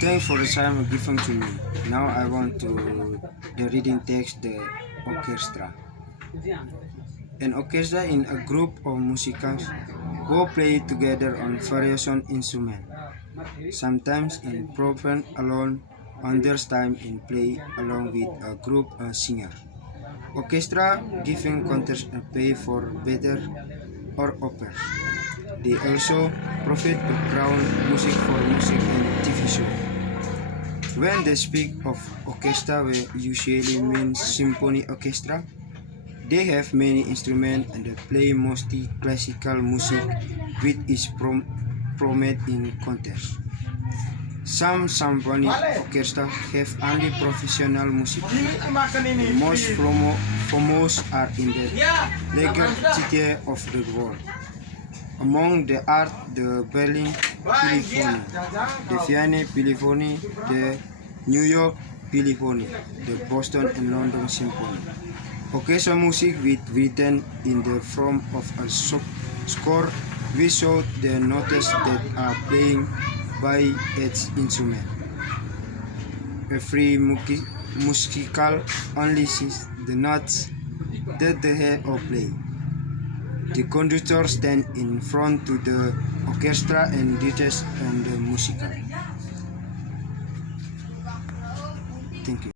Thanks for the time given to me. Now I want to the reading text the orchestra. An orchestra is a group of musicians who play together on various instruments, sometimes in perform alone, others time in play along with a group of singers. Orchestra giving concerts a pay for better or operas. They also provide background music for music and TV show. When they speak of orchestra, we usually mean symphony orchestra. They have many instruments and they play mostly classical music which is promoted in concerts. Some symphony orchestras have only professional music. The most famous are in the legal city of the world. Among the art, the Berlin Philharmonic, the Vienna Philharmonic, the New York Philharmonic, the Boston and London Symphony. Orchestra music with written in the form of a score which shows the notes that are playing by its instrument. Every musical only sees the notes that the head or play. The conductor stands in front to the orchestra and dictates on the music. Thank you.